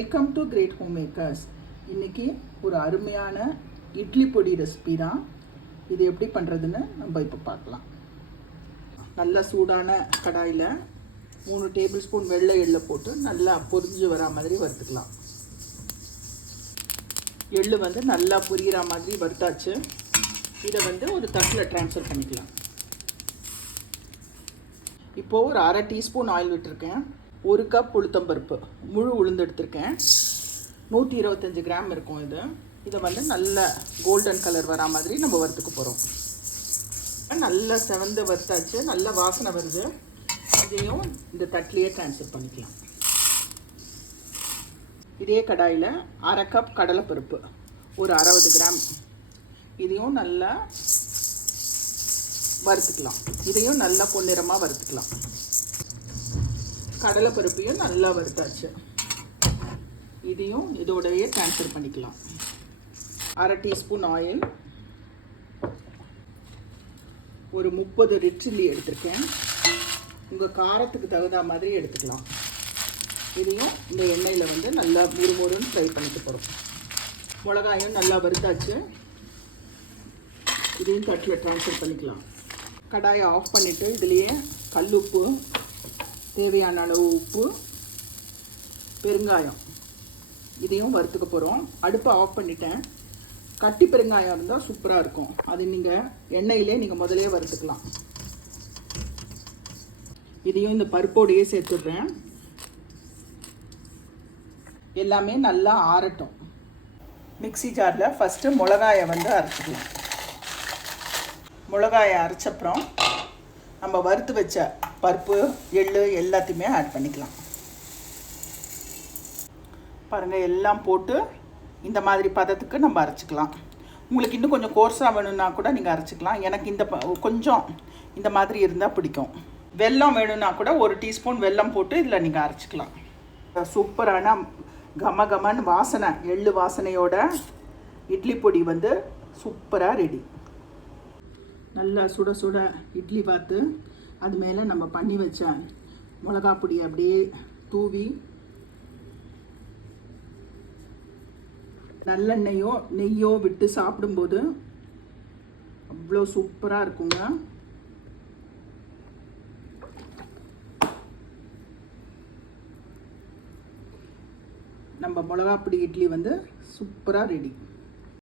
Welcome to great home makers. இன்றைக்கி ஒரு அருமையான இட்லி பொடி ரெசிபி தான். இது எப்படி பண்ணுறதுன்னு நம்ம இப்போ பார்க்கலாம். நல்லா சூடான கடாயில் 3 டேபிள் ஸ்பூன் வெள்ளை எள்ளை போட்டு நல்லா பொரிஞ்சு வரா மாதிரி வறுத்துக்கலாம். எள்ளு நல்லா பொரிகிற மாதிரி வறுத்தாச்சு. இதை ஒரு தட்டில் ட்ரான்ஸ்ஃபர் பண்ணிக்கலாம். இப்போது ஒரு 1/2 டீஸ்பூன் ஆயில் விட்டுருக்கேன். 1 கப் உளுத்தம்பருப்பு, முழு உளுந்து எடுத்திருக்கேன். 125 கிராம் இருக்கும். இதை நல்ல கோல்டன் கலர் வரா மாதிரி நம்ம வறுத்துக்க போகிறோம். நல்லா செவந்து வறுத்தாச்சு, நல்ல வாசனை வருது. இதையும் இந்த தட்டிலேயே ட்ரான்ஸ்ஃபர் பண்ணிக்கலாம். இதே கடாயில் 1/2 கப் கடலைப்பருப்பு, ஒரு 60 கிராம், இதையும் நல்லா வறுத்துக்கலாம். இதையும் நல்லா பொன்னிறமாக வறுத்துக்கலாம். கடலைப்பருப்பையும் நல்லா வறுத்தாச்சு. இதையும் இதோடவே ட்ரான்ஸ்ஃபர் பண்ணிக்கலாம். 1/2 டீஸ்பூன் ஆயில், ஒரு 30 ரெட் சில்லி எடுத்திருக்கேன். உங்கள் காரத்துக்கு தகுந்த மாதிரி எடுத்துக்கலாம். இதையும் இந்த எண்ணெயில் நல்லா முறுமுறுன்னு ஃப்ரை பண்ணிக்க போகிறோம். மிளகாயும் நல்லா வறுத்தாச்சு. இதையும் தட்டில் ட்ரான்ஸ்ஃபர் பண்ணிக்கலாம். கடாயை ஆஃப் பண்ணிவிட்டு இதுலேயே கல்லுப்பு, தேவையான அளவு உப்பு, பெருங்காயம், இதையும் வறுத்துக்க போகிறோம். அடுப்பை ஆஃப் பண்ணிட்டேன். கட்டி பெருங்காயம் இருந்தால் சூப்பராக இருக்கும். அது நீங்கள் எண்ணெயிலே நீங்கள் முதலே வறுத்துக்கலாம். இதையும் இந்த பருப்போடையே சேர்த்துடுறேன். எல்லாமே நல்லா ஆறட்டும். மிக்ஸி ஜாரில் ஃபஸ்ட்டு மிளகாயை அரைச்சிக்கலாம். மிளகாயை அரைச்சப்புறம் நம்ம வறுத்து வச்ச பருப்பு, எள்ளு எல்லாத்தையுமே ஆட் பண்ணிக்கலாம். பாருங்கள், எல்லாம் போட்டு இந்த மாதிரி பதத்துக்கு நம்ம அரைச்சிக்கலாம். உங்களுக்கு இன்னும் கொஞ்சம் கோர்ஸாக வேணும்னா கூட நீங்கள் அரைச்சிக்கலாம். எனக்கு இந்த கொஞ்சம் இந்த மாதிரி இருந்தால் பிடிக்கும். வெல்லம் வேணும்னா கூட 1 டீஸ்பூன் வெல்லம் போட்டு இதில் நீங்கள் அரைச்சிக்கலாம். சூப்பரான கமகமன் வாசனை, எள்ளு வாசனையோட இட்லி பொடி சூப்பராக ரெடி. நல்லா சுட சுட இட்லி பார்த்து அது மேலே நம்ம பண்ணி வச்ச மிளகா பொடி அப்படியே தூவி நல்லெண்ணெயோ நெய்யோ விட்டு சாப்பிடும்போது அவ்வளோ சூப்பராக இருக்குங்க. நம்ம மிளகா பொடி இட்லி சூப்பராக ரெடி.